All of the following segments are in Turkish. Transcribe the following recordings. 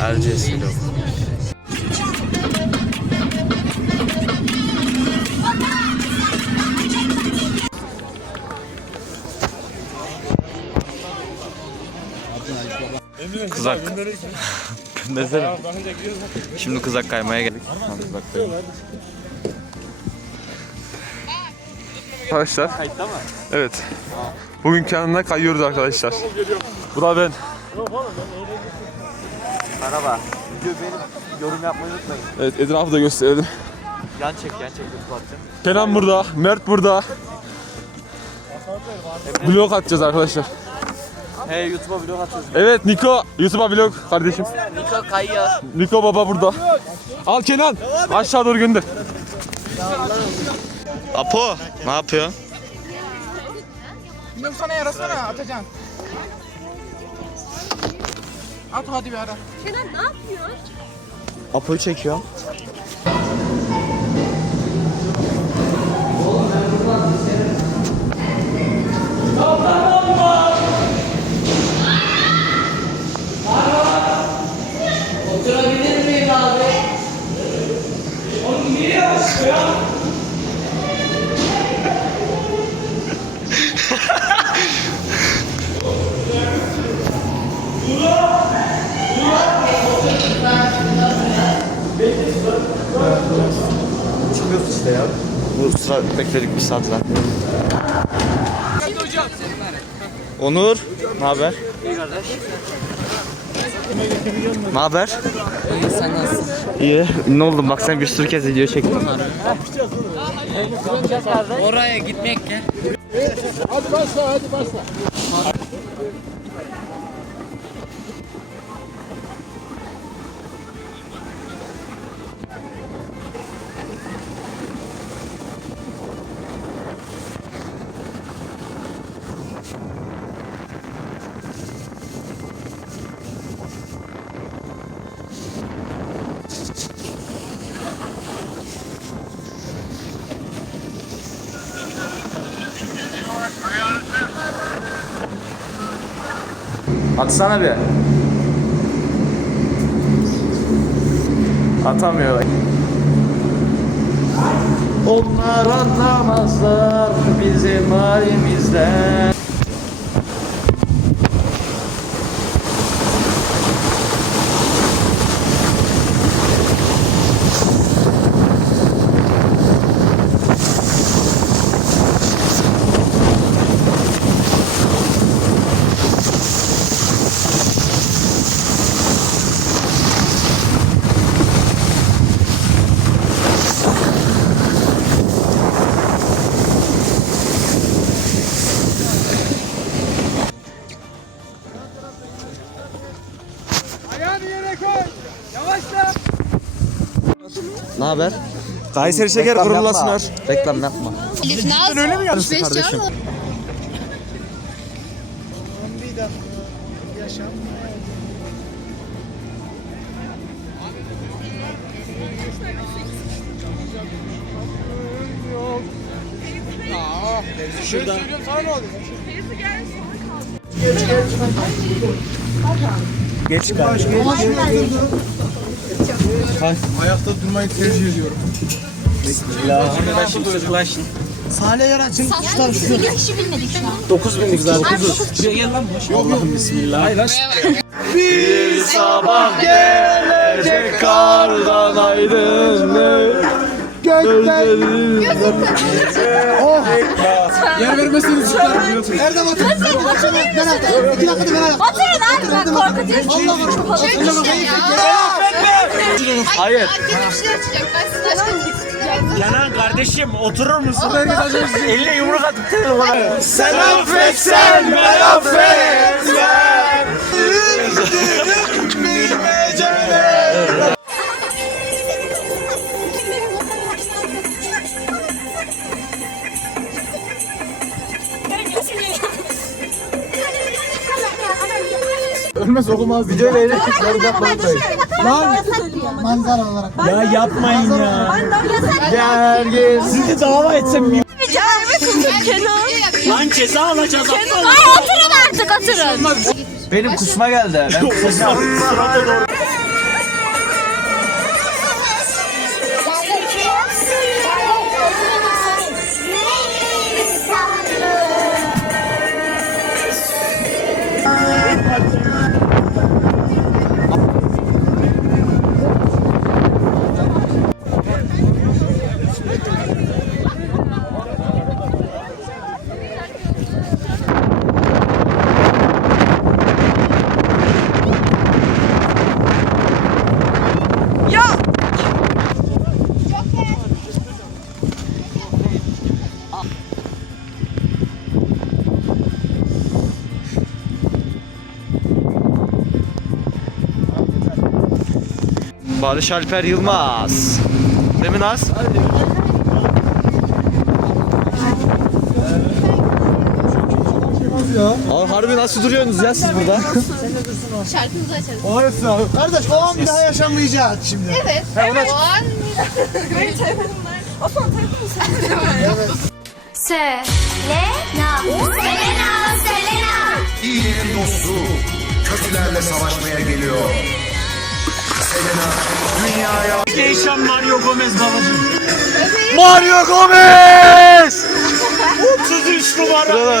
Erciyes vlog. Kızak. Desene. Şimdi kızak kaymaya geldik. Arkadaşlar. Evet. Bugün kendine kayıyoruz arkadaşlar. Bu da ben. Merhaba. Video benim yorum yapmayı unutmayın. Evet etrafı da gösterelim. Yan çek yan çek atacağım. Kenan burada, Mert burada. Vlog atacağız arkadaşlar. Hey YouTube'a vlog atıyoruz. Evet Niko, YouTube'a vlog kardeşim. Niko kayıyor. Niko baba burada. Al Kenan. Aşağı doğru gönder. Apo ne yapıyor? Bilmiyorum sana yarasana Atacan. At hadi bir ara. Kenan ne yapıyor? Apo'yu çekiyorum. Çıkıyoruz işte ya. Bu sıra bekledik bir saat zaten. Onur, ne haber? İyi kardeş. Ne haber? İyi, sen nasılsın? İyi. Ne oldu? Bak sen bir sürü kez video çektin. Oraya gitmek ne? Atsana bir. Atamıyor. Onlar anlamazlar bizim halimizden. Ne haber? Kayseri şeker yapma. Reklam yapma. Elif Naz. Öyle mi yaptın kardeşim? Şurada. Söylüyorum sana ne oluyor? Ayakta durmayı tercih ediyorum. Yaraç'ın tutar şu. Bir kişi bilmedik şu an. 9 binlik zaten. 9 kişi. Bir sabah gelecek kardan aydınlık. Göklerin Yer vermezseniz çıkarım. Erdem atın. Oturun oturun. İki dakikada ben ayakta. Oturun abi bak korkutuyorsun. Çek işte ya. Hayır. Arkadaşlar açacak. Ben size açacağım. Yanan kardeşim oturur musun? Elle yumruk atıp Sen affetsen ben affetmem. Ölmez okumaz. Videoyu beğenip yorum yapmayı unutmayın. Lan manzara olarak. Ya yapmayın ya. Gergin. Sizi dava etsem mi? Kenan. Lan ceza alacağız. Ay oturun artık oturun. Benim kusma geldi. Ben kusacağım. Barış Alper Yılmaz. Değil mi Naz? Abi harbi nasıl duruyorsunuz ya siz burada? Şarkımızı açarız. O hepsi abi. Kardeş o an bir daha yaşanmayacak şimdi. Evet. Evet. O an Selena, Selena, Selena. İyinin dostu kötülerle savaşmaya geliyor. Dünyaya Değişen Mario Gomez babacım. Mario Gomez! 33 numara.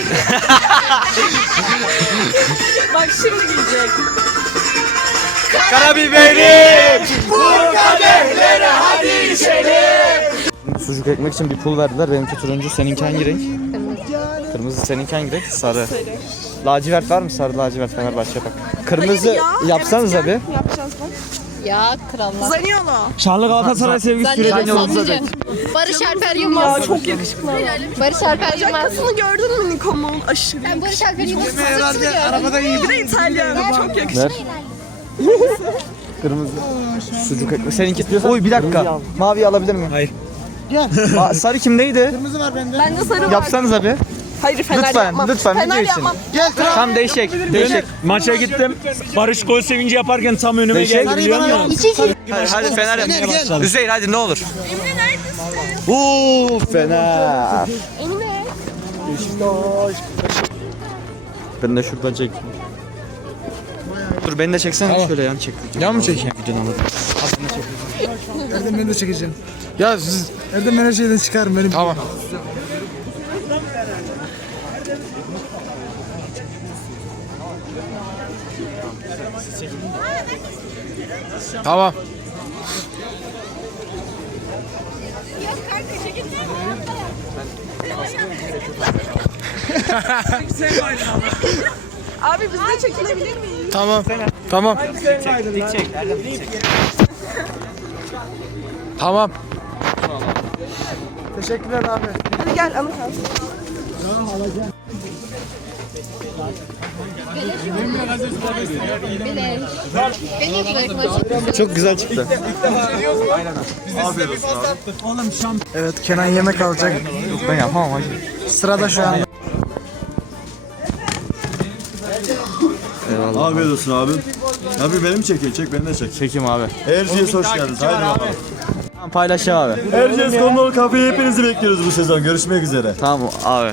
Karabiberim! Bu kadehlere hadi içelim! Sucuk ekmek için bir pul verdiler. Benimki turuncu. Seninki hangi renk? Kırmızı. Kırmızı. Seninki hangi renk? Sarı. Lacivert var mı? Sarı lacivert Fenerbahçe bak. Kırmızı yapsanız abi. Ya krallar. Çarlı Galatasaray sevgisi Zannediyorum Barış Alper Yılmaz. Ya çok yakışıklı. Barış Alper Yılmaz. Bunu gördün mü Niko'nun aşırı? Ben Barış Alper Yılmaz'ı Herhalde arabada iyi. Bir de İtalyan. Çok yakışıklı. Kırmızı. Sucuk ekmek. Seninki. Oy bir dakika. Mavi alabilir miyim? Hayır. Gel. Sarı kimdeydi? Kırmızı var bende. Bende sarı var. Yapsanız abi. Hayır Fener Lütfen, yapmam. lütfen, Fener video için. yapmam. Gel kral. Tam değişik. Değişik. Maça gittim. Barış gol sevinci yaparken tam önüme Beşe- geldi biliyor musun? Hadi, hadi Fener yapmaya. Hüseyin hadi ne olur. Oo Fener. Ben de şuradan çekeyim. Dur beni de çeksene şöyle yan çek. Yan mı çekeyim? Videonu alalım. Erdem beni de çekeceğim. Ya siz Erdem beni şeyden çıkarım benim. tamam. Tamam. Abi biz de çekilebilir miyiz? Tamam. Tamam. Tamam. Teşekkürler abi. Hadi gel alın kalsın. Benim gibi Çok güzel çıktı. Evet Kenan yemek alacak. Ben yapamam hacı. Sırada şu an. Eyvallah. Afiyet olsun abi. Abi beni mi çekiyor? Çek beni de çek. Çekim abi. Erciyes hoş geldiniz. Haydi bakalım. Tamam paylaşacağım abi. Erciyes Kondolu Kafe'ye hepinizi bekliyoruz bu sezon. Görüşmek üzere. Tamam abi.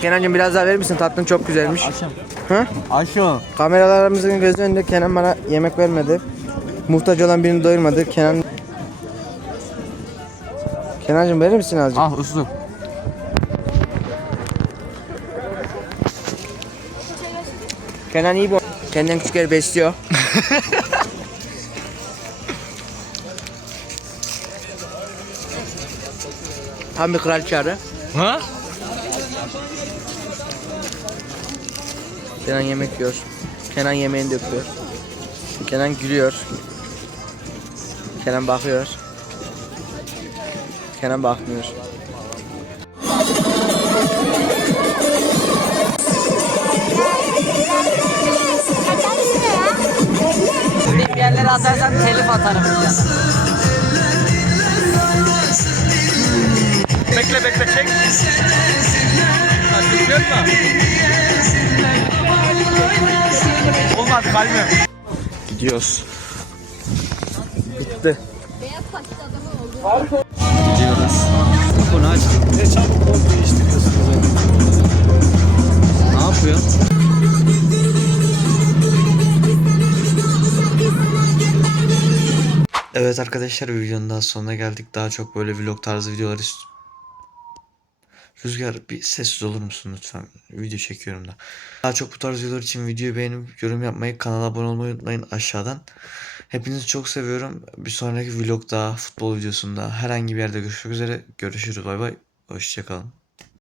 Kenancığım biraz daha verir misin? Tatlın çok güzelmiş. Aşo. Kameralarımızın gözü önünde Kenan bana yemek vermedi. Muhtaç olan birini doyurmadı. Kenan... Kenancığım verir misin azıcık? Ah uslu. Kenan iyi bu. Kendinden küçükleri besliyor. Tam bir kral çağrı. Ha? Kenan yemek yiyor. Kenan yemeğini döküyor. Kenan gülüyor. Kenan bakıyor. Kenan bakmıyor. Bir yerlere atarsam telif atarım. Bekle bekle çek. Ha, çekiyor mu? Olmaz kalbim. Gidiyoruz. Bitti. Gidiyoruz. Bunu aç. Ne çabuk oldu değiştiriyorsunuz. Ne yapıyor? Evet arkadaşlar videonun daha sonuna geldik. Daha çok böyle vlog tarzı videolar Rüzgar bir sessiz olur musun lütfen? Video çekiyorum da. Daha çok bu tarz videolar için videoyu beğenip yorum yapmayı, kanala abone olmayı unutmayın aşağıdan. Hepinizi çok seviyorum. Bir sonraki vlogda, futbol videosunda herhangi bir yerde görüşmek üzere. Görüşürüz. Bay bay. Hoşçakalın.